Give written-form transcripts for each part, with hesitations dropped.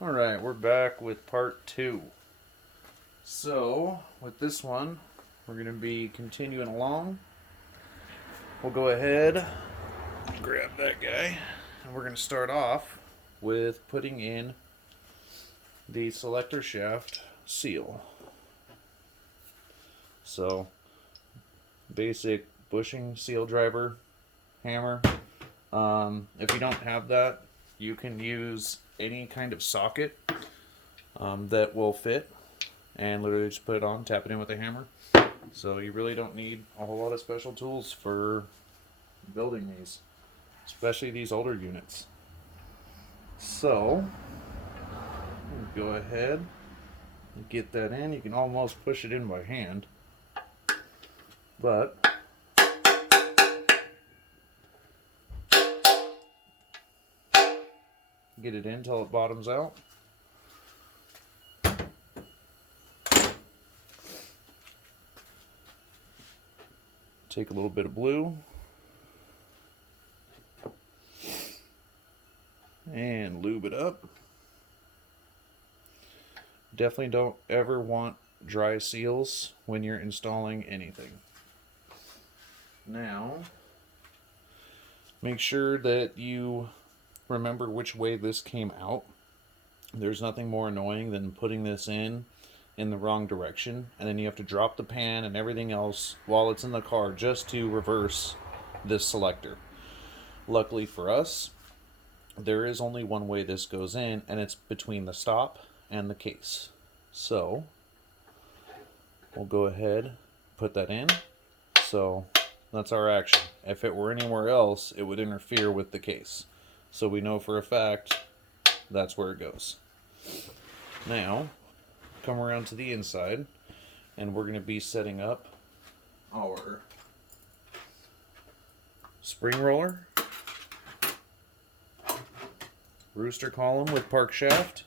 Alright, we're back with part 2. So, with this one, we're going to be continuing along. We'll go ahead, grab that guy, and we're going to start off with putting in the selector shaft seal. So, basic bushing seal driver hammer. If you don't have that, you can use any kind of socket that will fit and literally just put it on, tap it in with a hammer. So you really don't need a whole lot of special tools for building these, especially these older units. So go ahead and get that in. You can almost push it in by hand, but get it in until it bottoms out. Take a little bit of blue and lube it up. Definitely don't ever want dry seals when you're installing anything. Now, make sure that you remember which way this came out. There's nothing more annoying than putting this in the wrong direction, and then you have to drop the pan and everything else while it's in the car just to reverse this selector. Luckily for us, there is only one way this goes in, and it's between the stop and the case. So we'll go ahead, put that in. So that's our action. If it were anywhere else, it would interfere with the case. So we know for a fact that's where it goes. Now, come around to the inside, and we're going to be setting up our spring roller, Rooster column with park shaft,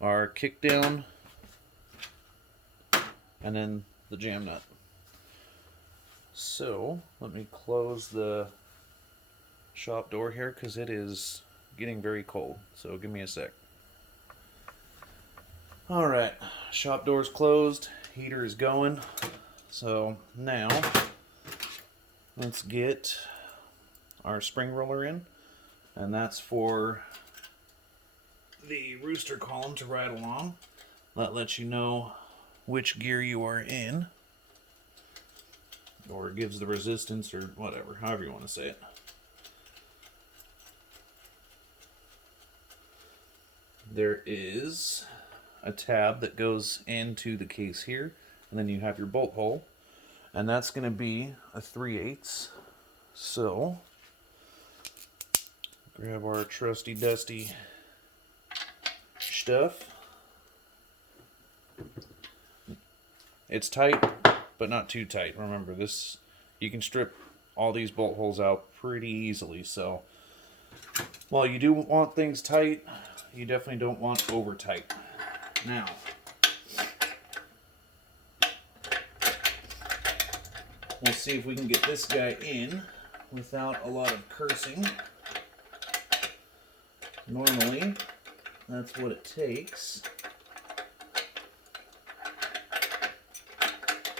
our kick down, and then the jam nut. So let me close the shop door here because it is getting very cold, so give me a sec. Alright, shop door's closed, heater is going. So now let's get our spring roller in, and that's for the Rooster column to ride along. That lets you know which gear you are in, or it gives the resistance, or whatever, however you want to say it. There is a tab that goes into the case here, and then you have your bolt hole, and that's going to be a 3/8. So grab our trusty dusty stuff. It's tight, but not too tight. Remember, this, you can strip all these bolt holes out pretty easily. So while you do want things tight, you definitely don't want over tight. Now, we'll see if we can get this guy in without a lot of cursing. Normally, that's what it takes.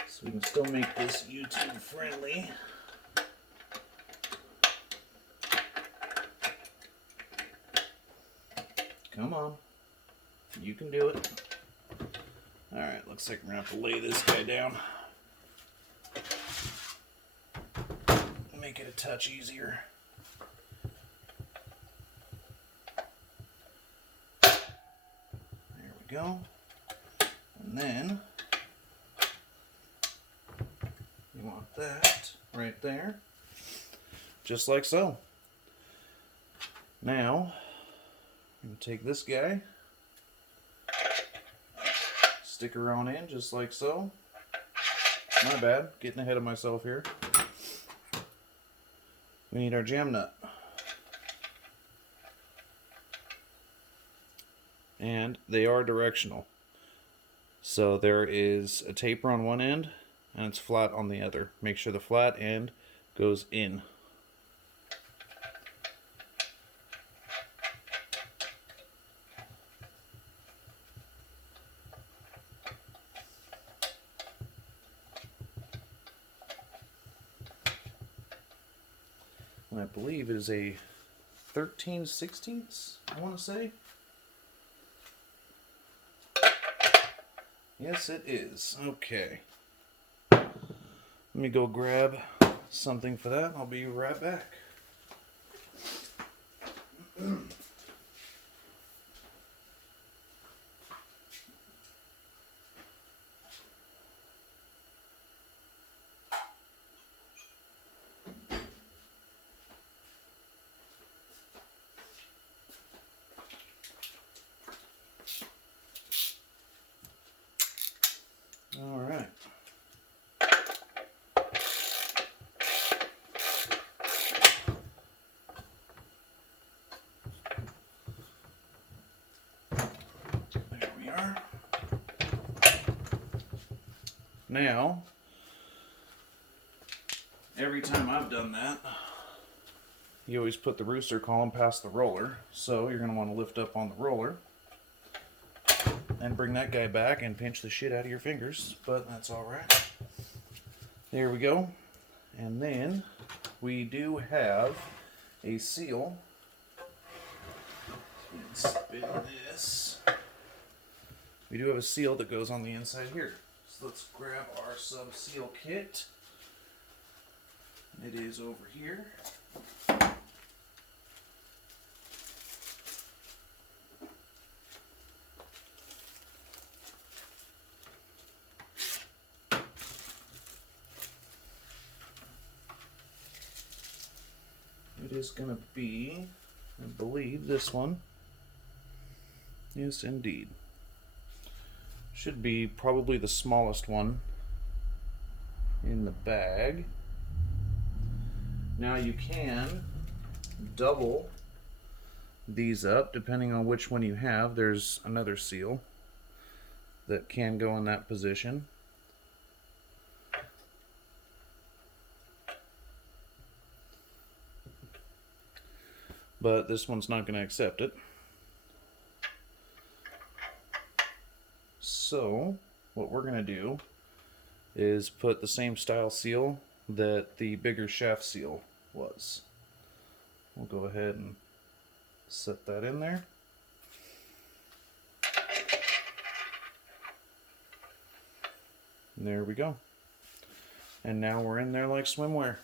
So we can still make this YouTube friendly. Come on. You can do it. Alright, looks like we're going to have to lay this guy down. Make it a touch easier. There we go. And then you want that right there. Just like so. Now, I'm going to take this guy, stick her on in just like so. My bad, getting ahead of myself here. We need our jam nut. And they are directional. So there is a taper on one end and it's flat on the other. Make sure the flat end goes in. And I believe it is a 13/16, I want to say. Yes, it is. Okay. Let me go grab something for that. I'll be right back. All right. There we are. Now, every time I've done that, you always put the rooster column past the roller. So you're going to want to lift up on the roller and bring that guy back and pinch the shit out of your fingers, but that's all right. There we go. And then we do have a seal. Spin this. We do have a seal that goes on the inside here. So let's grab our sub seal kit. It is over here. It is going to be, I believe, this one. Yes, indeed. Should be probably the smallest one in the bag. Now you can double these up depending on which one you have. There's another seal that can go in that position. But this one's not going to accept it. So what we're going to do is put the same style seal that the bigger shaft seal was. We'll go ahead and set that in there. And there we go. And now we're in there like swimwear.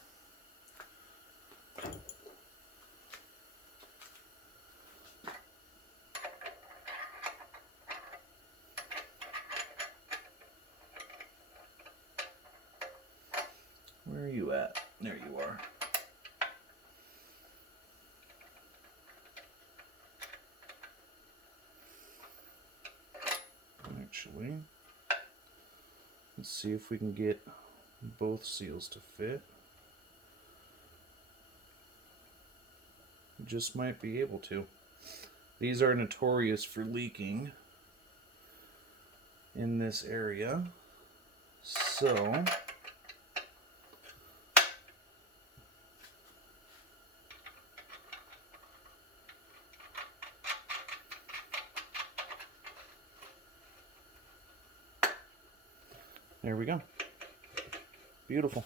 Where are you at? There you are. Actually, let's see if we can get both seals to fit. We just might be able to. These are notorious for leaking in this area. So there we go. Beautiful.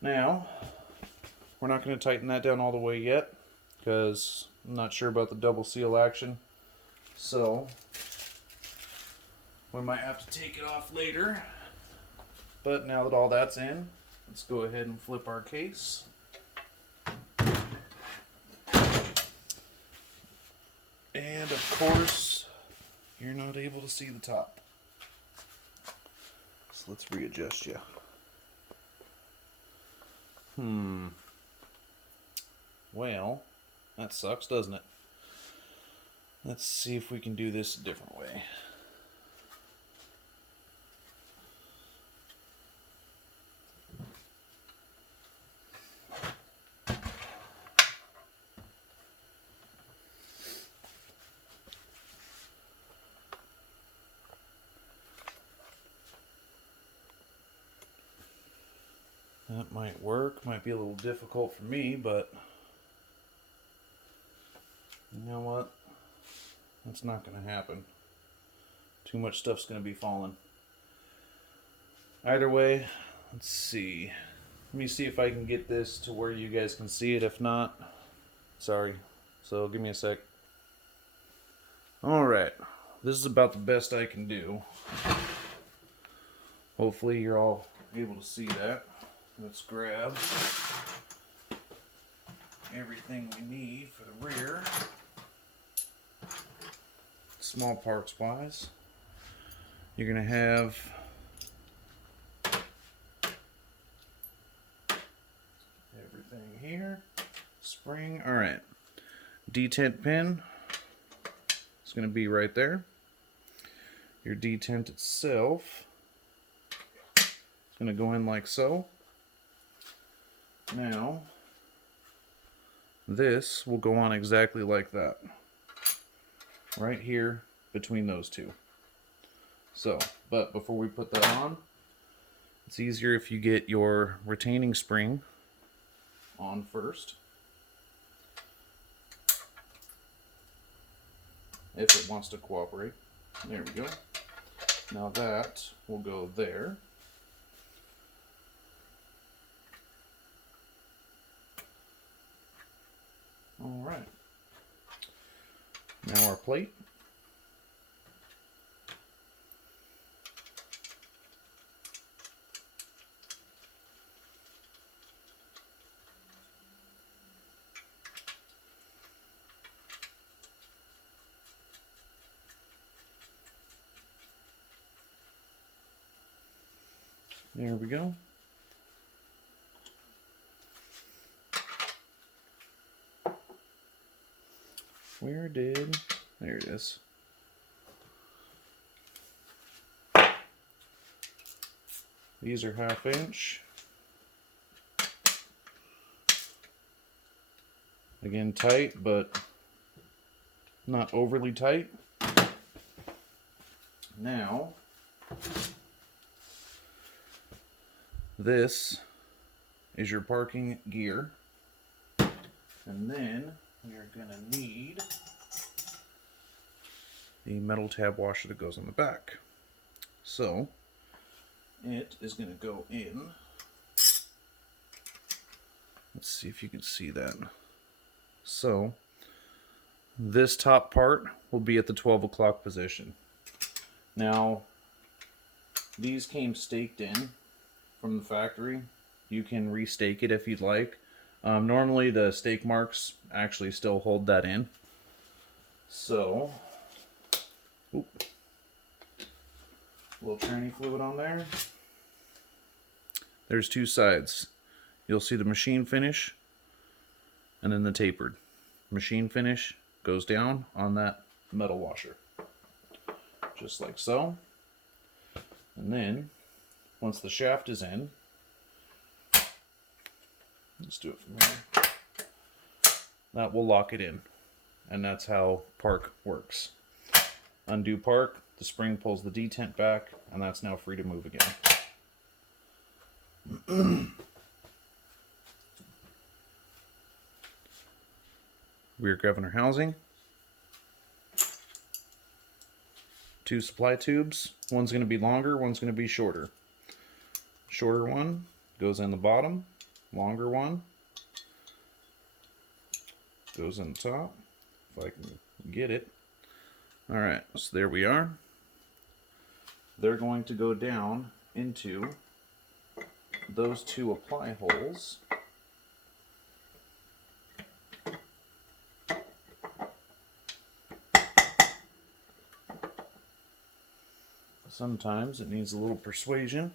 Now, we're not going to tighten that down all the way yet because I'm not sure about the double seal action. So, we might have to take it off later. But now that all that's in, let's go ahead and flip our case. And of course, you're not able to see the top. So let's readjust you. Well, that sucks, doesn't it? Let's see if we can do this a different way. That might work. Might be a little difficult for me, but you know what? That's not going to happen. Too much stuff's going to be falling. Either way, let's see. Let me see if I can get this to where you guys can see it. If not, sorry. So give me a sec. Alright, this is about the best I can do. Hopefully you're all able to see that. Let's grab everything we need for the rear. Small parts wise. You're going to have everything here. Spring. Alright. Detent pin. It's going to be right there. Your detent itself is going to go in like so. Now, this will go on exactly like that. Right here between those two. So, but before we put that on, it's easier if you get your retaining spring on first. If it wants to cooperate. There we go. Now that will go there. All right. Now our plate. There we go. There it is. These are 1/2 inch. Again, tight, but not overly tight. Now, this is your parking gear. And then we are going to need the metal tab washer that goes on the back. So, it is going to go in. Let's see if you can see that. So, this top part will be at the 12 o'clock position. Now, these came staked in from the factory. You can restake it if you'd like. Normally the stake marks actually still hold that in. So, a little tranny fluid on there. There's two sides. You'll see the machine finish and then the tapered. Machine finish goes down on that metal washer. Just like so. And then, once the shaft is in, let's do it from here. That will lock it in. And that's how park works. Undo park, the spring pulls the detent back, and that's now free to move again. Rear governor housing. 2 supply tubes. One's going to be longer, one's going to be shorter. Shorter one goes in the bottom. Longer one goes in the top. If I can get it. Alright, so there we are. They're going to go down into those 2 apply holes. Sometimes it needs a little persuasion.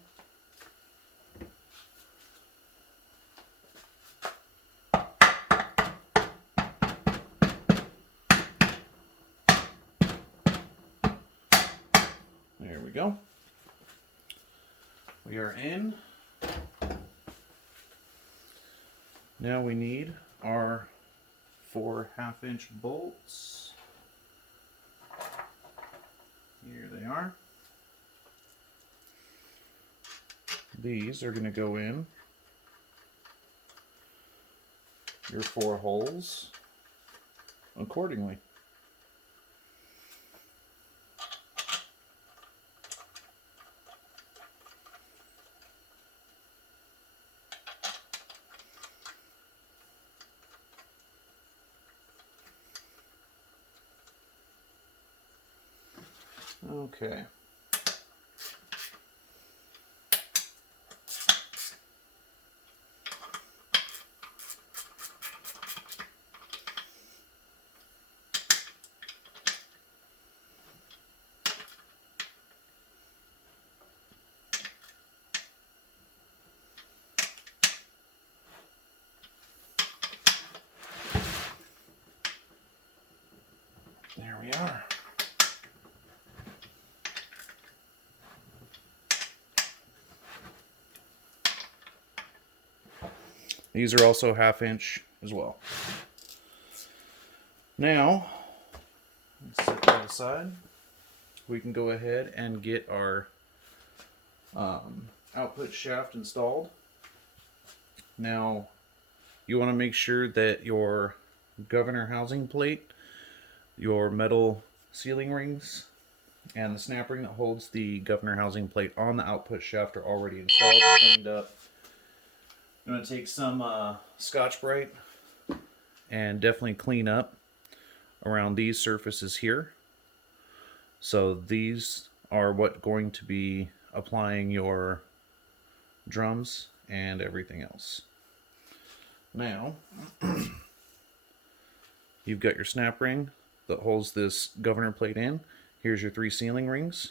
There we go. We are in. Now we need our 4 1/2-inch bolts. Here they are. These are going to go in your 4 holes accordingly. Okay. There we are. These are also 1/2 inch as well. Now, let's set that aside. We can go ahead and get our output shaft installed. Now, you want to make sure that your governor housing plate, your metal sealing rings, and the snap ring that holds the governor housing plate on the output shaft are already installed and cleaned up. I'm going to take some Scotch-Brite and definitely clean up around these surfaces here. So these are what going to be applying your drums and everything else. Now, you've got your snap ring that holds this governor plate in. Here's your 3 sealing rings,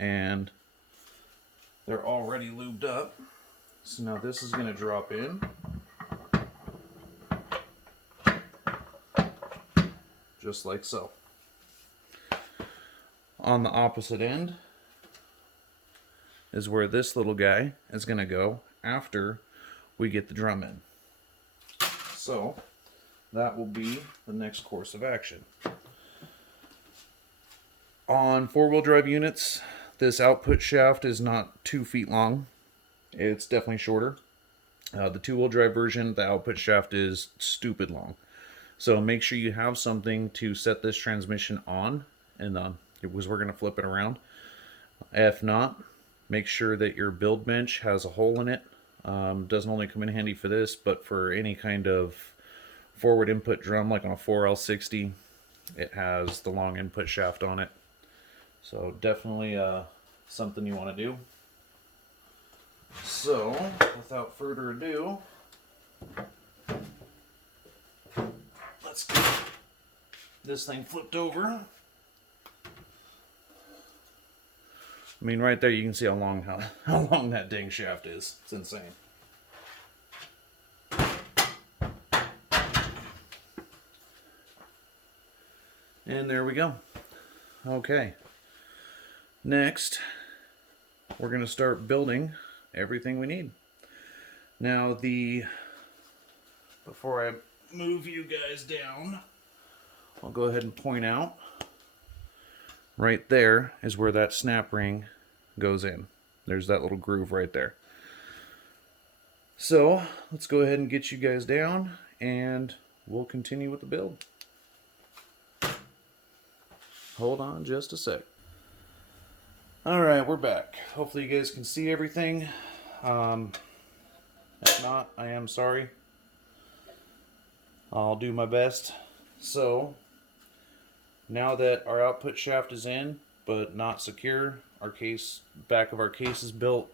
and they're already lubed up. So now this is going to drop in. Just like so. On the opposite end is where this little guy is going to go after we get the drum in. So that will be the next course of action. On 4-wheel drive units, this output shaft is not 2 feet long. It's definitely shorter. The 2-wheel drive version, the output shaft is stupid long. So make sure you have something to set this transmission on, and we're going to flip it around. If not, make sure that your build bench has a hole in it. Doesn't only come in handy for this, but for any kind of forward input drum, like on a 4L60, it has the long input shaft on it. So definitely something you want to do. So, without further ado, let's get this thing flipped over. I mean, right there you can see how long that dang shaft is. It's insane. And there we go. Okay. Next, we're going to start building everything we need. Now, before I move you guys down, I'll go ahead and point out right there is where that snap ring goes in. There's that little groove right there. So let's go ahead and get you guys down and we'll continue with the build. Hold on just a sec. Alright, we're back. Hopefully you guys can see everything. If not, I am sorry. I'll do my best. So, now that our output shaft is in, but not secure, back of our case is built,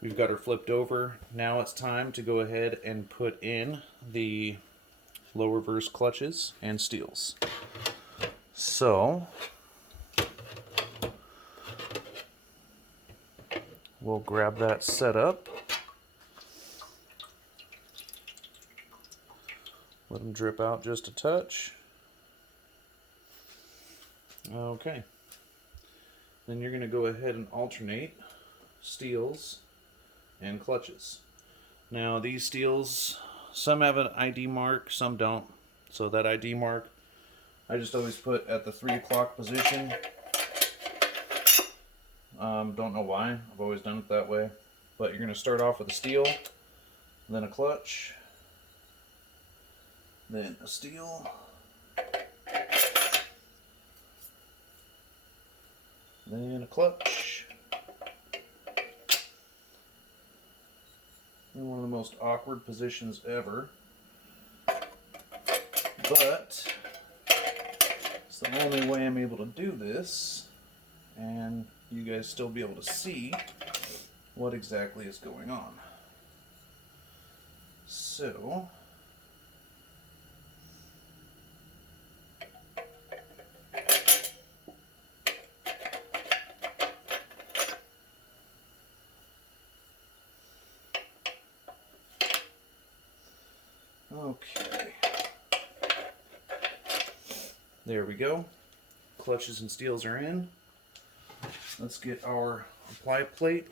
we've got her flipped over. Now it's time to go ahead and put in the low reverse clutches and steels. So, we'll grab that set up. Let them drip out just a touch. Okay. Then you're going to go ahead and alternate steels and clutches. Now these steels, some have an ID mark, some don't. So that ID mark, I just always put at the 3 o'clock position. Don't know why, I've always done it that way. But you're going to start off with a steel, then a clutch, then a steel, then a clutch. In one of the most awkward positions ever, but it's the only way I'm able to do this, and you guys still be able to see what exactly is going on. So, okay, there we go. Clutches and steels are in. Let's get our apply plate.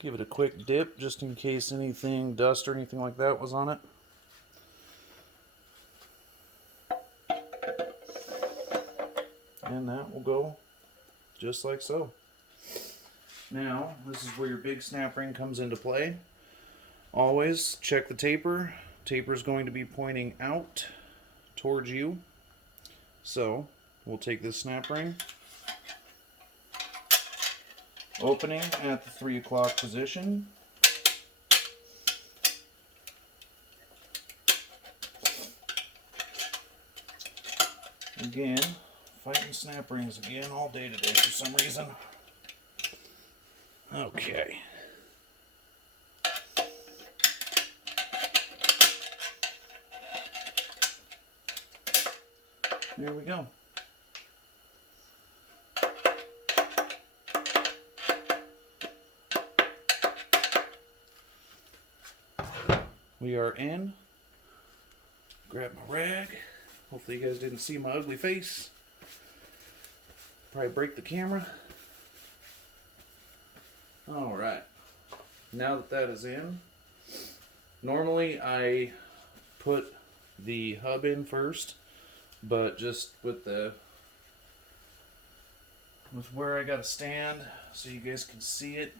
Give it a quick dip just in case anything, dust or anything like that was on it. And that will go just like so. Now, this is where your big snap ring comes into play. Always check the taper. Taper is going to be pointing out towards you. So, we'll take this snap ring, opening at the 3 o'clock position. Again, fighting snap rings again all day today for some reason. Okay. There we go. We are in. Grab my rag. Hopefully you guys didn't see my ugly face. Probably break the camera. Alright. Now that that is in, normally I put the hub in first, but just with where I got to stand so you guys can see it,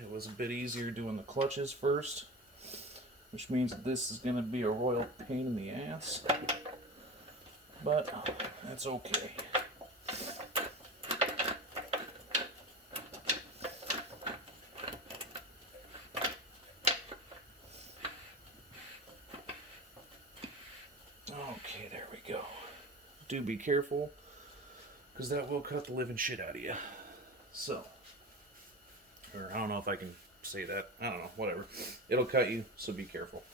it was a bit easier doing the clutches first, which means that this is going to be a royal pain in the ass, but that's okay. Okay, there we go. Do be careful, because that will cut the living shit out of you. So, or I don't know if I can say that. I don't know, whatever. It'll cut you, so be careful.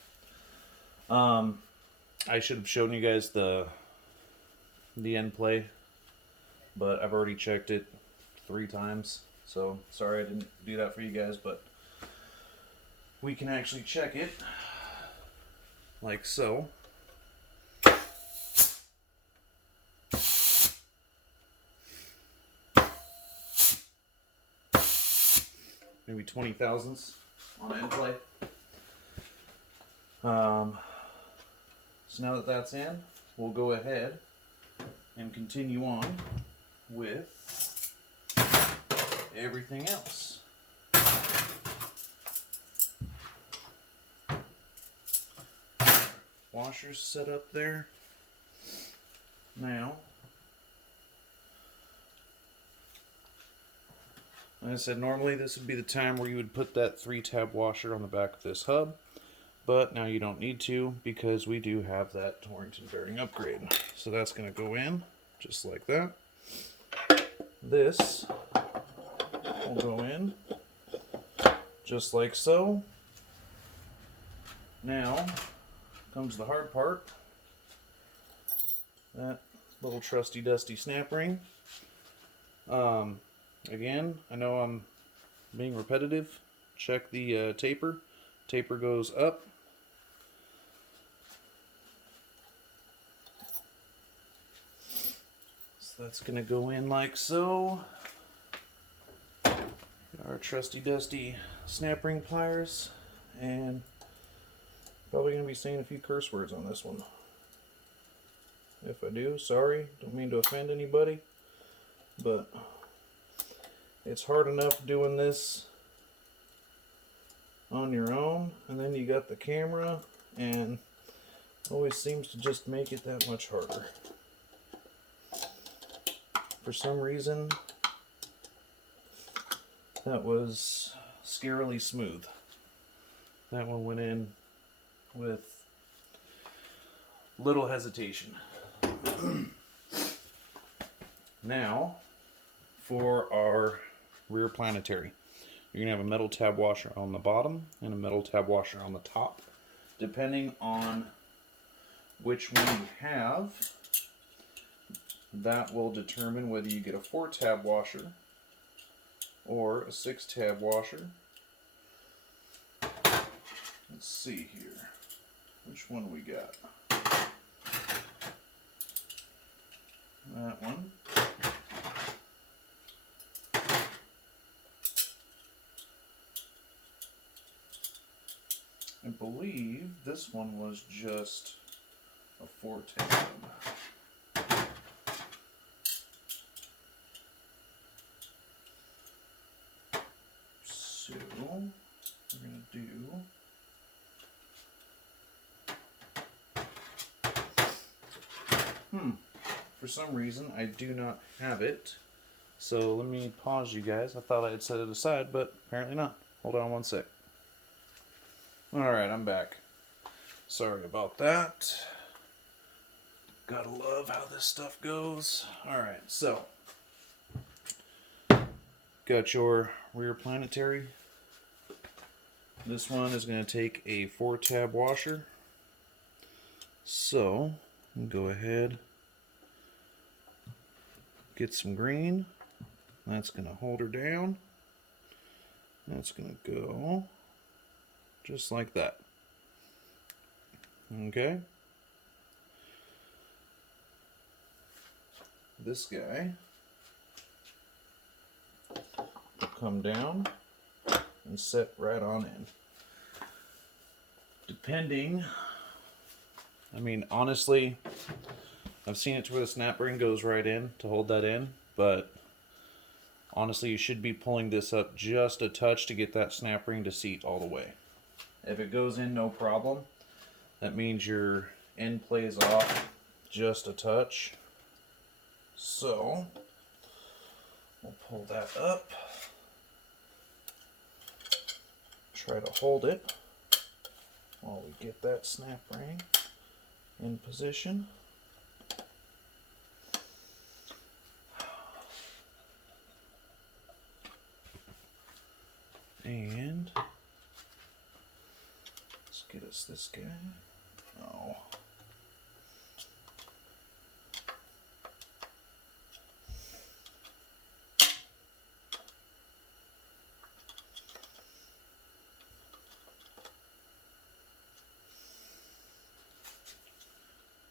I should have shown you guys the end play, but I've already checked it 3 times, so sorry I didn't do that for you guys, but we can actually check it like so. Maybe 20 thousandths on end play. So now that that's in, we'll go ahead and continue on with everything else. Washers set up there. Now, like I said, normally this would be the time where you would put that 3-tab washer on the back of this hub, but now you don't need to because we do have that Torrington bearing upgrade. So that's going to go in just like that. This will go in just like so. Now comes the hard part. That little trusty dusty snap ring. Again, I know I'm being repetitive. Check the taper. Taper goes up. So that's going to go in like so. Our trusty dusty snap ring pliers. And probably going to be saying a few curse words on this one. If I do, sorry. Don't mean to offend anybody. But it's hard enough doing this on your own, and then you got the camera, and always seems to just make it that much harder. For some reason, that was scarily smooth. That one went in with little hesitation. Now, for our rear planetary. You're going to have a metal tab washer on the bottom and a metal tab washer on the top. Depending on which one you have, that will determine whether you get a 4-tab washer or a 6-tab washer. Let's see here. Which one we got? That one. I believe this one was just a 4-tab. So, we're going to do for some reason I do not have it. So let me pause you guys. I thought I had set it aside, but apparently not. Hold on one sec. Alright, I'm back. Sorry about that. Gotta love how this stuff goes. Alright, so got your rear planetary. This one is going to take a 4-tab washer. So, go ahead, get some green. That's going to hold her down. That's going to go just like that. Okay. This guy will come down and set right on in. Depending, I mean, honestly, I've seen it to where the snap ring goes right in to hold that in, but honestly, you should be pulling this up just a touch to get that snap ring to seat all the way. If it goes in, no problem. That means your end plays off just a touch. So, we'll pull that up. Try to hold it while we get that snap ring in position. And let's get us this guy. Oh.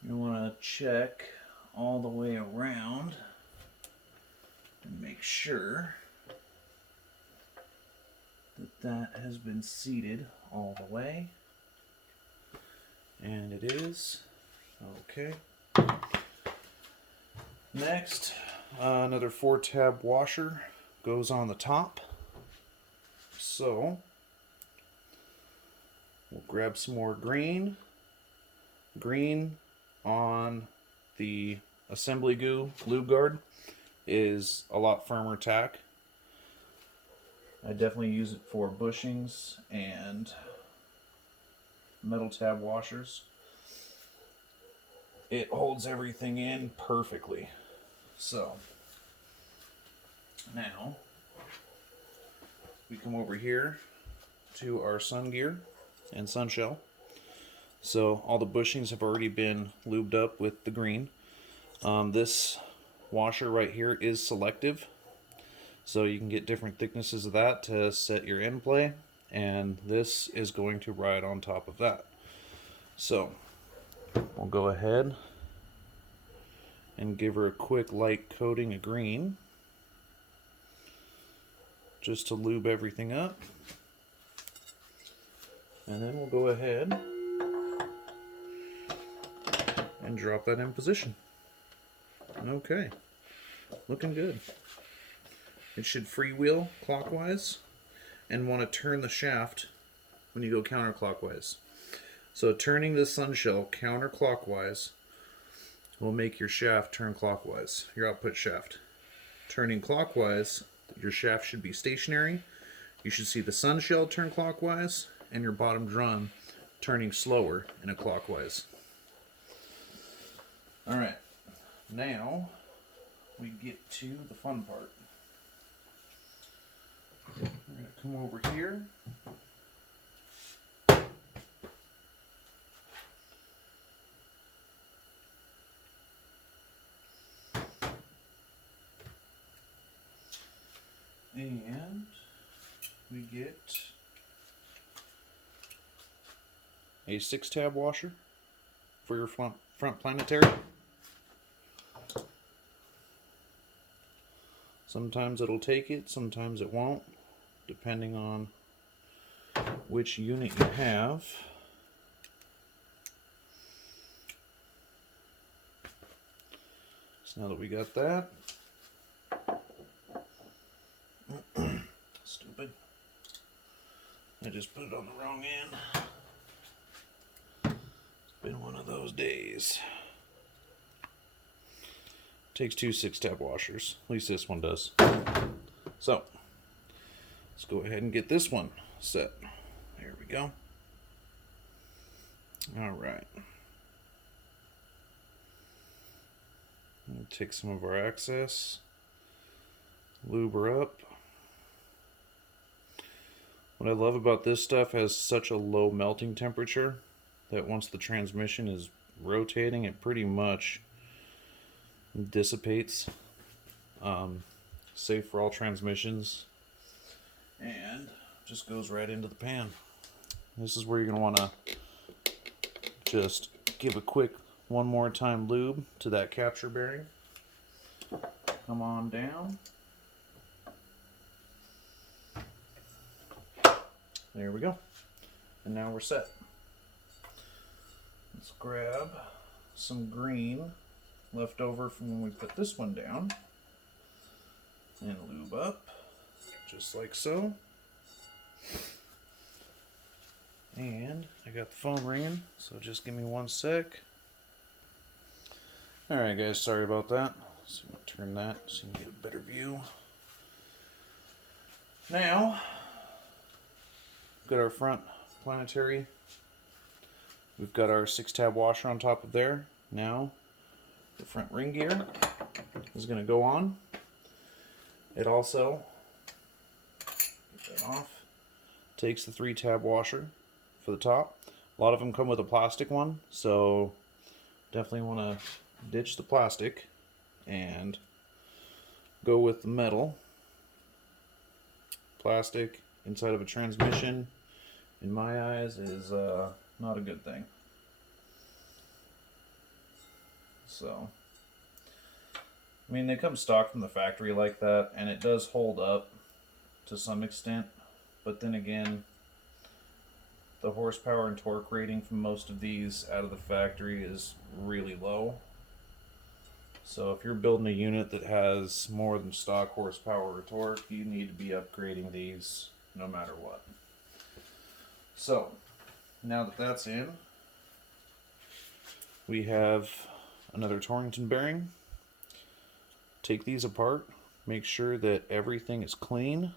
You want to check all the way around and make sure that that has been seated all the way. And it is. Okay. Next, another 4-tab washer goes on the top. So, we'll grab some more green. Green on the assembly goo lube guard is a lot firmer tack. I definitely use it for bushings and metal tab washers. It holds everything in perfectly. So now we come over here to our sun gear and sun shell. So all the bushings have already been lubed up with the green. This washer right here is selective, so you can get different thicknesses of that to set your end play, and this is going to ride on top of that. So we'll go ahead and give her a quick light coating of green just to lube everything up, and then we'll go ahead and drop that in position. Okay, looking good. It should freewheel clockwise and want to turn the shaft when you go counterclockwise. So turning the sun shell counterclockwise will make your shaft turn clockwise, your output shaft. Turning clockwise, your shaft should be stationary. You should see the sun shell turn clockwise and your bottom drum turning slower in a clockwise. Alright, now we get to the fun part. We're going to come over here. And we get a 6-tab washer for your front Planetary. Sometimes it'll take it, sometimes it won't, depending on which unit you have. So now that we got that, stupid, I just put it on the wrong end. It's been one of those days. Takes 2 6-tab washers. At least this one does. So, let's go ahead and get this one set. There we go. Alright. Take some of our excess. Lube her up. What I love about this stuff has such a low melting temperature that once the transmission is rotating, it pretty much dissipates. Safe for all transmissions, and just goes right into the pan. This is where you're going to want to just give a quick one more time lube to that capture bearing. Come on down. There we go. And now we're set. Let's grab some green left over from when we put this one down and lube up just like so. And I got the phone ringing, so just give me one sec. Alright guys, sorry about that. So I'm going to turn that so you can get a better view. Now, we've got our front Planetary. We've got our 6-tab washer on top of there. Now, the front ring gear is going to go on. It also, get that off, takes the 3-tab washer for the top. A lot of them come with a plastic one, so definitely want to ditch the plastic and go with the metal. Plastic inside of a transmission, in my eyes, is not a good thing. So, I mean, they come stock from the factory like that, and it does hold up to some extent, but then again, the horsepower and torque rating from most of these out of the factory is really low. So if you're building a unit that has more than stock horsepower or torque, you need to be upgrading these no matter what. So, now that that's in, we have another Torrington bearing. Take these apart, make sure that everything is clean,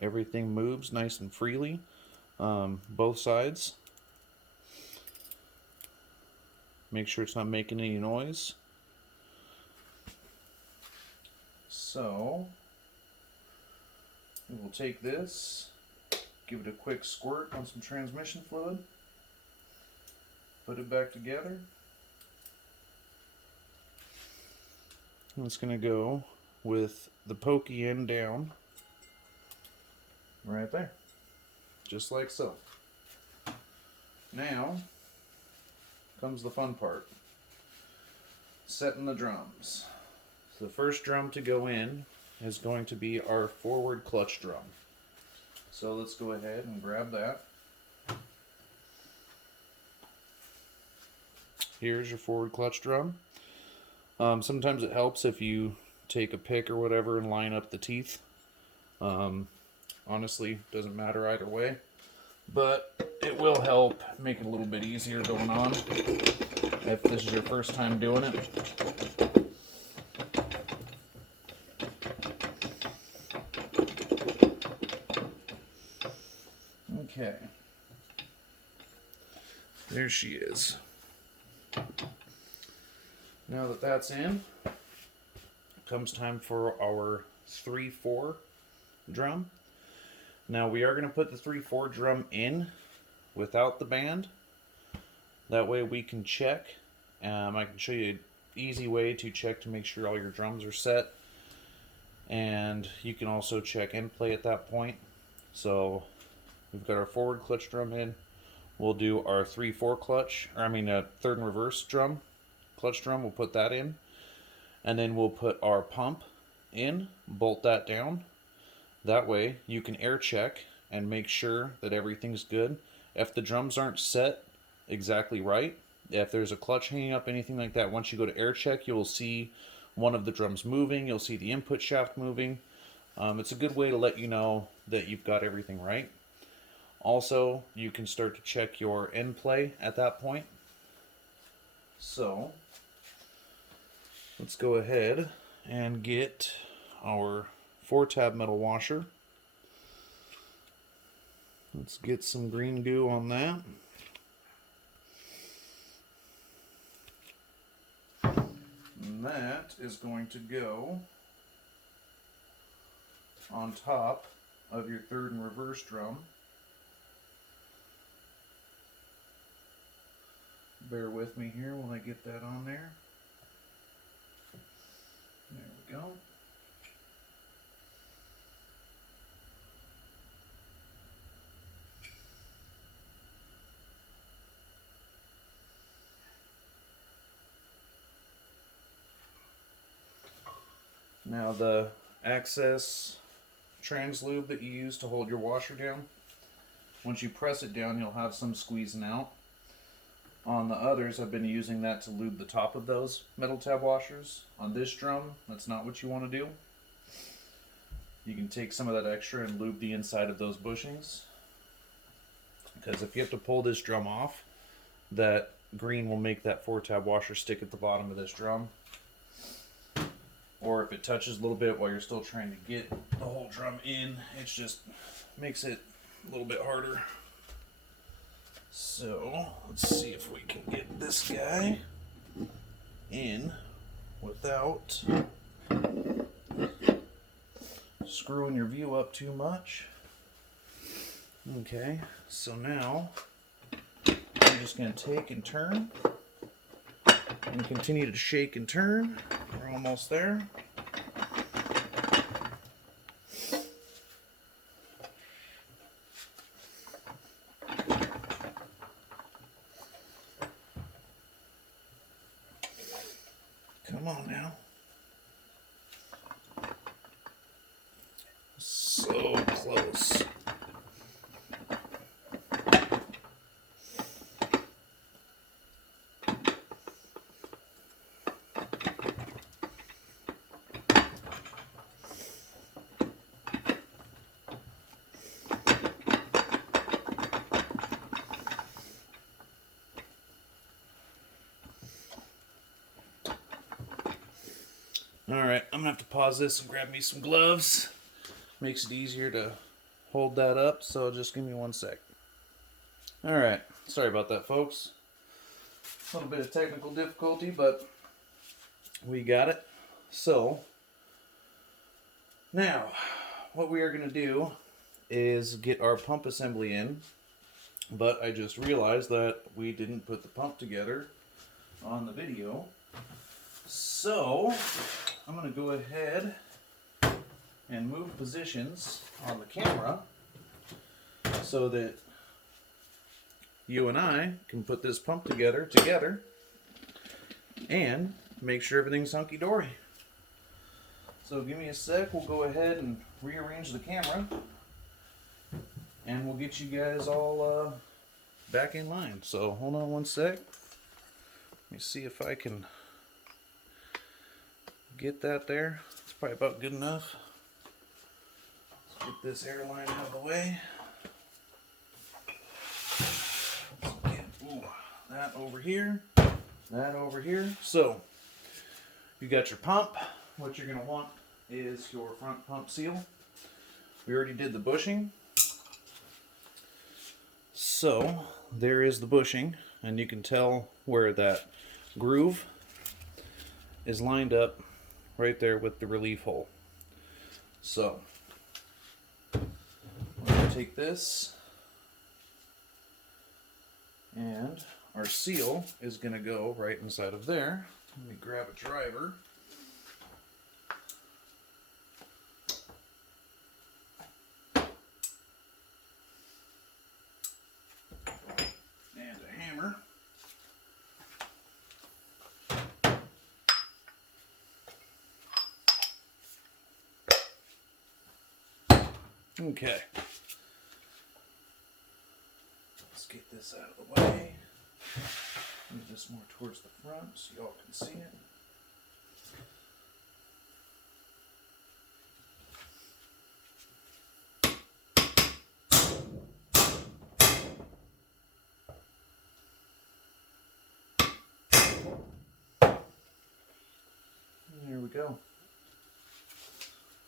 everything moves nice and freely, both sides. Make sure it's not making any noise. So, we will take this, give it a quick squirt on some transmission fluid, put it back together. And it's going to go with the pokey end down right there, just like so. Now comes the fun part, setting the drums. So the first drum to go in is going to be our forward clutch drum. So let's go ahead and grab that. Here's your forward clutch drum. Sometimes it helps if you take a pick or whatever and line up the teeth. Honestly, doesn't matter either way, but it will help make it a little bit easier going on if this is your first time doing it. Okay, there she is. Now that that's in, comes time for our 3/4 drum. Now we are going to put the 3/4 drum in without the band. That way we can check. I can show you an easy way to check to make sure all your drums are set. And you can also check end play at that point. So we've got our forward clutch drum in. We'll do our 3/4 clutch, third and reverse drum, clutch drum. We'll put that in. And then we'll put our pump in, bolt that down. That way you can air check and make sure that everything's good. If the drums aren't set exactly right, if there's a clutch hanging up, anything like that, once you go to air check, you'll see one of the drums moving. You'll see the input shaft moving. It's a good way to let you know that you've got everything right. Also, you can start to check your end play at that point. So let's go ahead and get our 4-tab metal washer. Let's get some green goo on that. And that is going to go on top of your third and reverse drum. Bear with me here when I get that on there. There we go. Now the access trans lube that you use to hold your washer down, once you press it down, you'll have some squeezing out. On the others, I've been using that to lube the top of those metal tab washers. On this drum, that's not what you want to do. You can take some of that extra and lube the inside of those bushings. Because if you have to pull this drum off, that green will make that 4-tab washer stick at the bottom of this drum. Or if it touches a little bit while you're still trying to get the whole drum in, it just makes it a little bit harder. So let's see if we can get this guy in without screwing your view up too much. Okay, so now I'm just going to take and turn and continue to shake and turn. We're almost there. Come on now. So close. Alright, I'm going to have to pause this and grab me some gloves. Makes it easier to hold that up, so just give me 1 sec. Alright, sorry about that, folks. A little bit of technical difficulty, but we got it. So, now, what we are going to do is get our pump assembly in, but I just realized that we didn't put the pump together on the video. So, I'm going to go ahead and move positions on the camera so that you and I can put this pump together and make sure everything's hunky-dory. So give me a sec, we'll go ahead and rearrange the camera and we'll get you guys all back in line. So hold on 1 sec. Let me see if I can get that there. It's probably about good enough. Let's get this airline out of the way. Let's get that over here, that over here. So you got your pump. What you're going to want is your front pump seal. We already did the bushing. So there is the bushing, and you can tell where that groove is lined up right there with the relief hole. So we're going to take this, and our seal is going to go right inside of there. Let me grab a driver. And a hammer. Okay. Let's get this out of the way. Move this more towards the front so y'all can see it. There we go.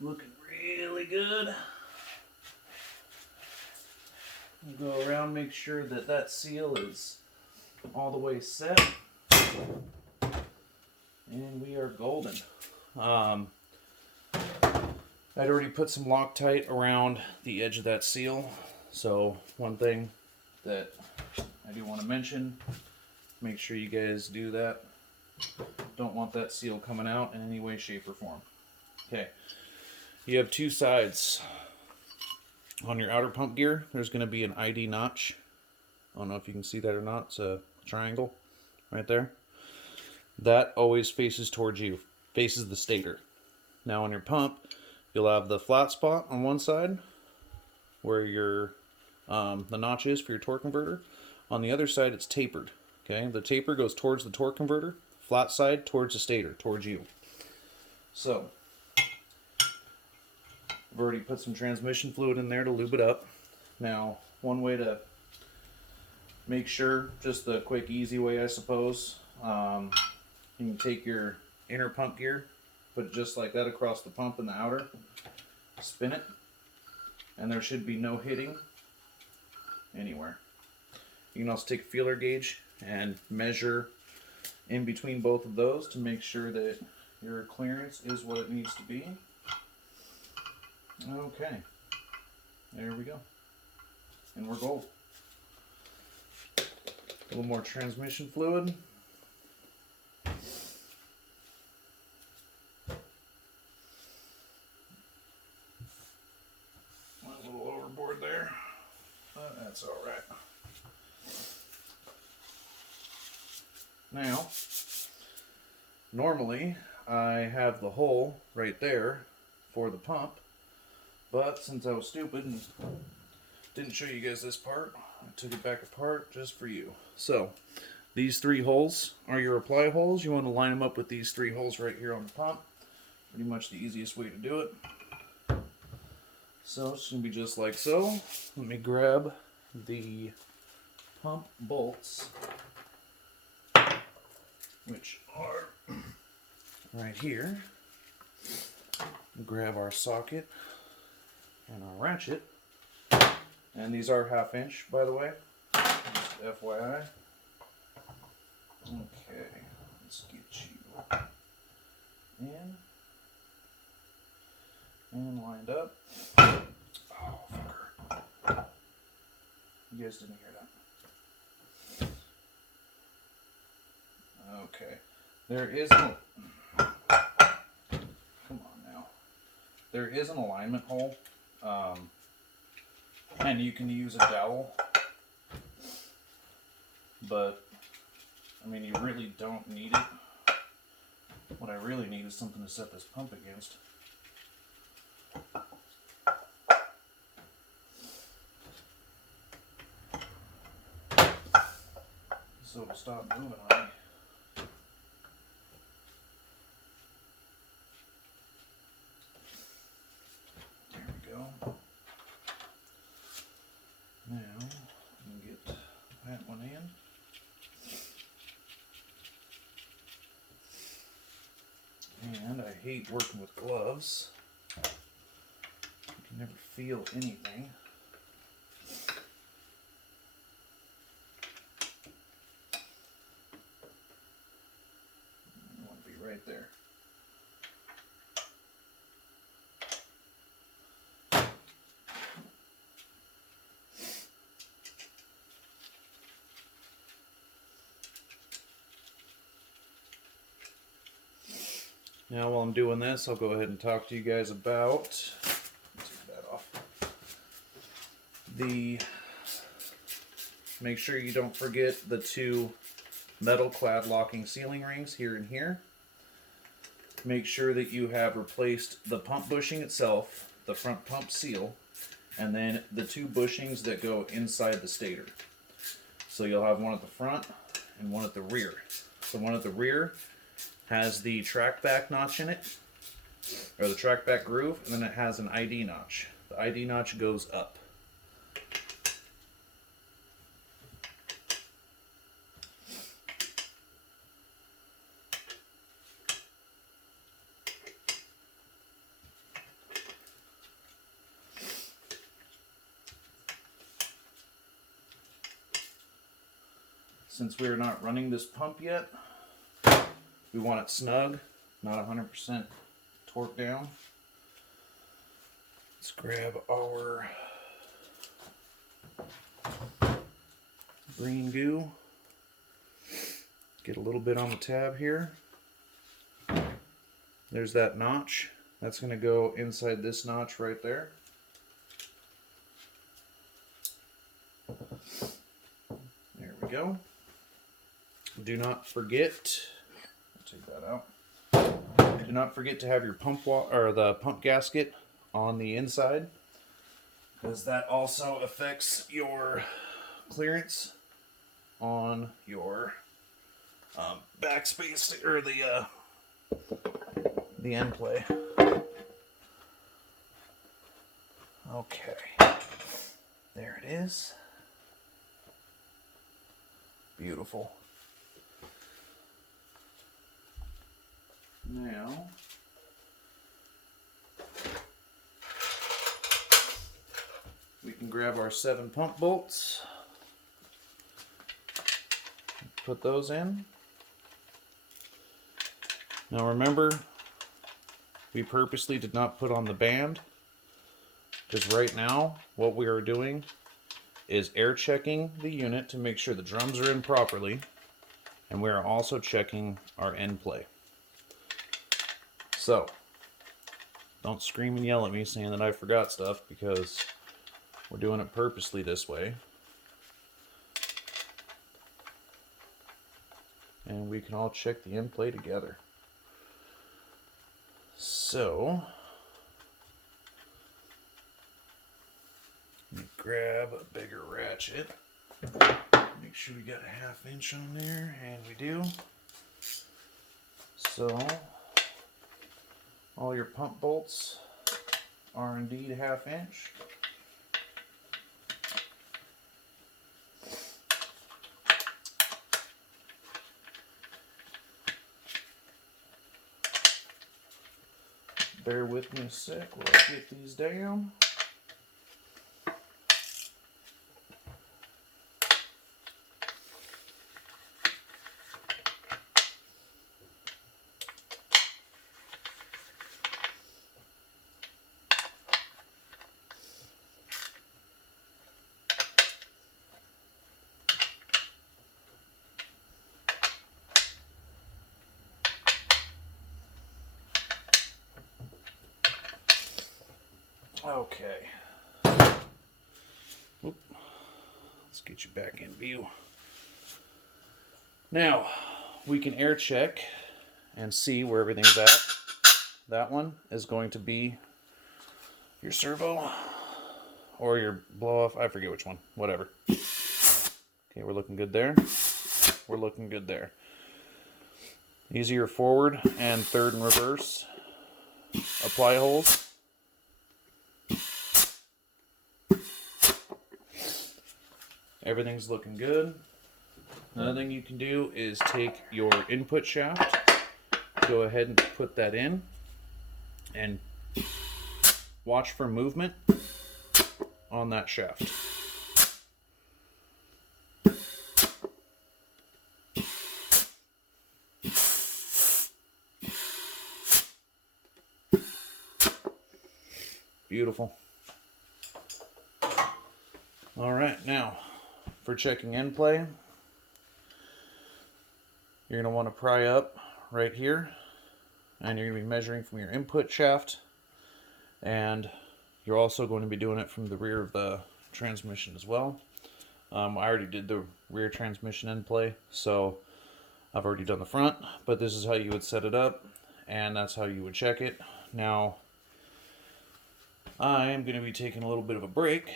Looking really good. We'll go around, make sure that that seal is all the way set. And we are golden. I'd already put some Loctite around the edge of that seal. So one thing that I do want to mention, make sure you guys do that. Don't want that seal coming out in any way, shape, or form. Okay. You have two sides. On your outer pump gear, there's going to be an ID notch. I don't know if you can see that or not. It's a triangle right there. That always faces towards you, faces the stator. Now on your pump, you'll have the flat spot on one side where your the notch is for your torque converter. On the other side, it's tapered. Okay, the taper goes towards the torque converter. Flat side towards the stator, towards you. So I've already put some transmission fluid in there to lube it up. Now, one way to make sure, just the quick, easy way, I suppose, you can take your inner pump gear, put it just like that across the pump and the outer, spin it, and there should be no hitting anywhere. You can also take a feeler gauge and measure in between both of those to make sure that your clearance is what it needs to be. Okay, there we go, and we're gold. A little more transmission fluid. Went a little overboard there, but that's all right. Now, normally I have the hole right there for the pump, but since I was stupid and didn't show you guys this part, I took it back apart just for you. So, these three holes are your apply holes. You want to line them up with these three holes right here on the pump. Pretty much the easiest way to do it. So, it's going to be just like so. Let me grab the pump bolts, which are right here. Grab our socket and our ratchet, and these are 1/2 inch, by the way, just FYI. Okay, let's get you in and lined up. Oh, fucker. You guys didn't hear that. Okay, there is no, come on now, there is an alignment hole, and you can use a dowel, but I mean, you really don't need it. What I really need is something to set this pump against. So it'll stop moving on me. There we go. Now, I'm going to get that one in. And I hate working with gloves. You can never feel anything. I want to be right there. Now while I'm doing this, I'll go ahead and talk to you guys about, take that off, make sure you don't forget the two metal clad locking sealing rings here and here. Make sure that you have replaced the pump bushing itself, the front pump seal, and then the two bushings that go inside the stator. So you'll have one at the front and one at the rear. The one at the rear has the track back notch in it, or the track back groove, and then it has an ID notch. The ID notch goes up. Since we're not running this pump yet, we want it snug, not 100% torque down. Let's grab our green goo, get a little bit on the tab here. There's that notch. That's going to go inside this notch right there. There we go. Do not forget, take that out. Do not forget to have your the pump gasket on the inside, because that also affects your clearance on your backspace or the end play. Okay, there it is. Beautiful. Now, we can grab our 7 pump bolts, put those in. Now remember, we purposely did not put on the band, because right now what we are doing is air checking the unit to make sure the drums are in properly, and we are also checking our end play. So, don't scream and yell at me saying that I forgot stuff, because we're doing it purposely this way. And we can all check the end play together. So, let me grab a bigger ratchet. Make sure we got a 1/2 inch on there, and we do. So, all your pump bolts are indeed 1/2 inch. Bear with me a sec while I get these down. Okay. Oop. Let's get you back in view. Now, we can air check and see where everything's at. That one is going to be your servo or your blow off. I forget which one. Whatever. Okay, we're looking good there. We're looking good there. These are your forward and third and reverse apply holes. Everything's looking good. Another thing you can do is take your input shaft, go ahead and put that in, and watch for movement on that shaft. Beautiful. All right, now for checking end play, you're going to want to pry up right here and you're going to be measuring from your input shaft, and you're also going to be doing it from the rear of the transmission as well. I already did the rear transmission end play, so I've already done the front, but this is how you would set it up, and that's how you would check it. Now, I am going to be taking a little bit of a break,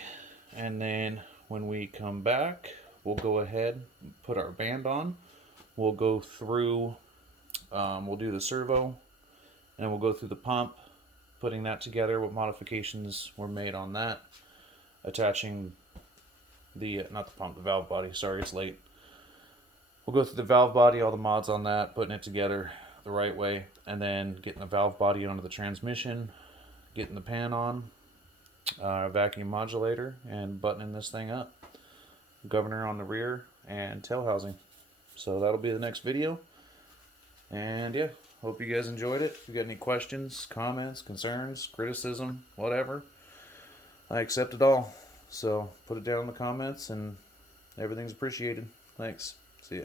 and then when we come back, we'll go ahead and put our band on. We'll go through, we'll do the servo, and we'll go through the pump, putting that together, what modifications were made on that, attaching the, not the pump, the valve body, sorry, it's late. We'll go through the valve body, all the mods on that, putting it together the right way, and then getting the valve body onto the transmission, getting the pan on, vacuum modulator, and buttoning this thing up. Governor on the rear, and tail housing. So that'll be the next video. And yeah, hope you guys enjoyed it. If you got any questions, comments, concerns, criticism, whatever, I accept it all. So put it down in the comments, and everything's appreciated. Thanks.